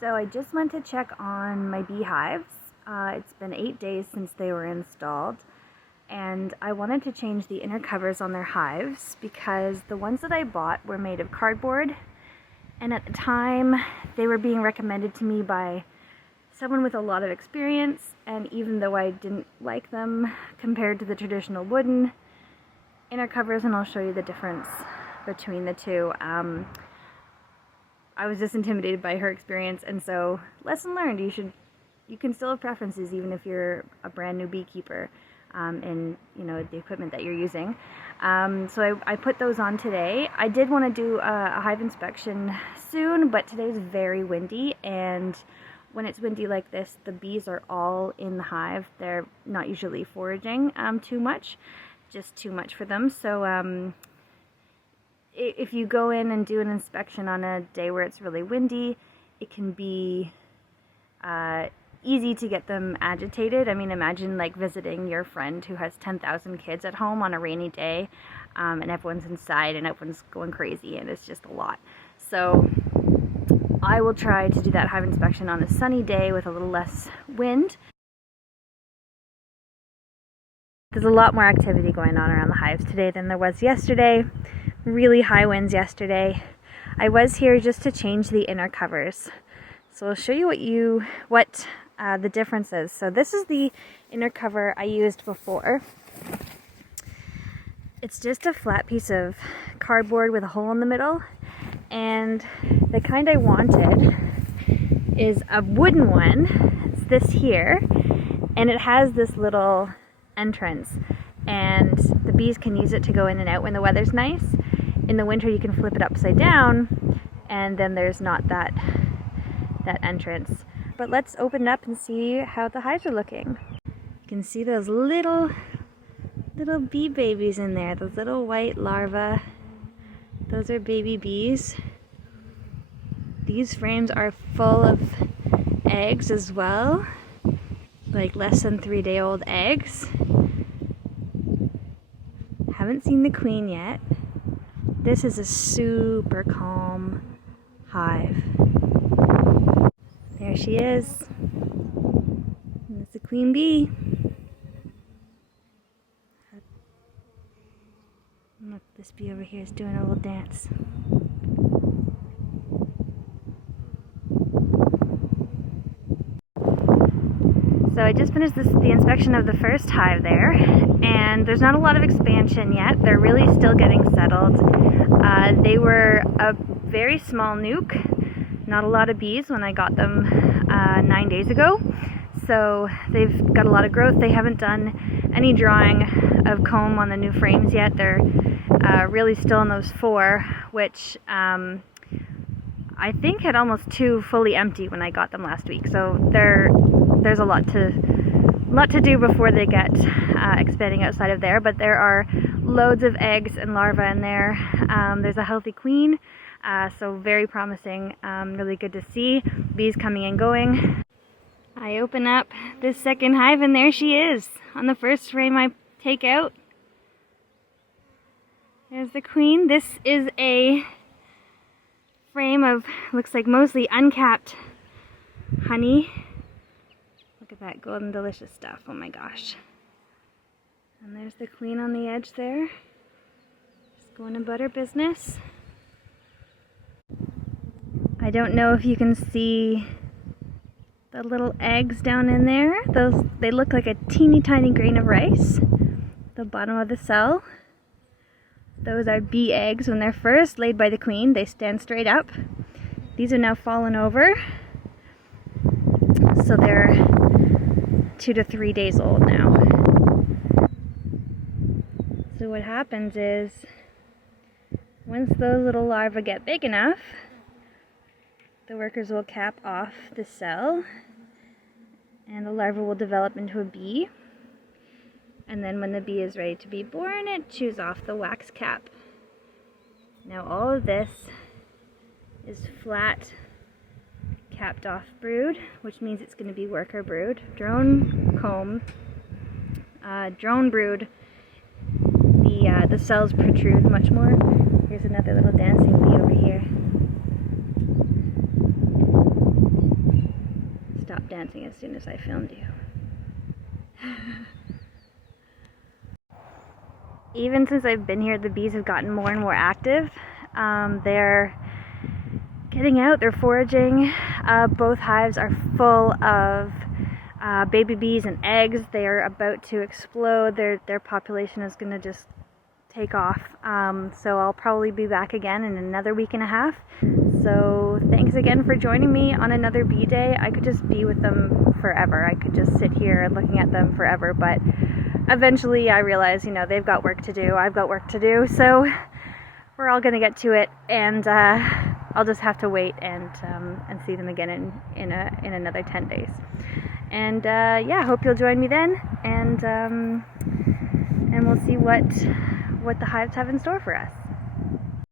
So I just went to check on my beehives. It's been 8 days since they were installed, and I wanted to change the inner covers on their hives because the ones that I bought were made of cardboard, and at the time they were being recommended to me by someone with a lot of experience, and even though I didn't like them compared to the traditional wooden inner covers, and I'll show you the difference between the two, I was just intimidated by her experience, and so lesson learned. You can still have preferences even if you're a brand new beekeeper in the equipment that you're using. So I put those on today. I did want to do a hive inspection soon, but today's very windy, and when it's windy like this, the bees are all in the hive. They're not usually foraging too much, just too much for them. So if you go in and do an inspection on a day where it's really windy, it can be easy to get them agitated. I mean, imagine like visiting your friend who has 10,000 kids at home on a rainy day, and everyone's inside and everyone's going crazy, and it's just a lot. So I will try to do that hive inspection on a sunny day with a little less wind. There's a lot more activity going on around the hives today than there was yesterday. Really high winds yesterday. I was here just to change the inner covers. So I'll show you what the difference is. So this is the inner cover I used before. It's just a flat piece of cardboard with a hole in the middle. And the kind I wanted is a wooden one. It's this here. And it has this little entrance. And the bees can use it to go in and out when the weather's nice. In the winter you can flip it upside down, and then there's not that entrance. But let's open it up and see how the hives are looking. You can see those little bee babies in there, those little white larvae. Those are baby bees. These frames are full of eggs as well, like less than 3-day-old eggs. Haven't seen the queen yet. This is a super calm hive. There she is. There's the queen bee. Look, this bee over here is doing a little dance. So I just finished the inspection of the first hive there, and there's not a lot of expansion yet. They're really still getting settled. They were a very small nuke, not a lot of bees when I got them 9 days ago. So they've got a lot of growth. They haven't done any drawing of comb on the new frames yet. They're really still in those 4, which I think had almost 2 fully empty when I got them last week. So there's a lot to do before they get expanding outside of there, but there are loads of eggs and larvae in there. There's a healthy queen, so very promising, really good to see. Bees coming and going. I open up this second hive, and there she is on the first frame I take out. There's the queen. This is a frame of, looks like mostly uncapped honey. Look at that golden delicious stuff, oh my gosh. And there's the queen on the edge there, just going about her business. I don't know if you can see the little eggs down in there. They look like a teeny tiny grain of rice at the bottom of the cell. Those are bee eggs. When they're first laid by the queen, they stand straight up. These are now fallen over, so they're 2 to 3 days old now. So what happens is, once those little larvae get big enough, the workers will cap off the cell, and the larva will develop into a bee. And then when the bee is ready to be born, it chews off the wax cap. Now all of this is flat, capped off brood, which means it's going to be worker brood. Drone comb, drone brood, the cells protrude much more. Here's another little dancing bee over here. dancing as soon as I filmed you. Even since I've been here, the bees have gotten more and more active. They're getting out, they're foraging. Both hives are full of baby bees and eggs. They are about to explode. Their population is going to just take off. So I'll probably be back again in another week and a half. So thanks again for joining me on another bee day. I could just be with them forever. I could just sit here looking at them forever, but eventually I realize, you know, they've got work to do, I've got work to do, so we're all gonna get to it, and I'll just have to wait and see them again in another 10 days. And yeah, hope you'll join me then, and we'll see what the hives have in store for us.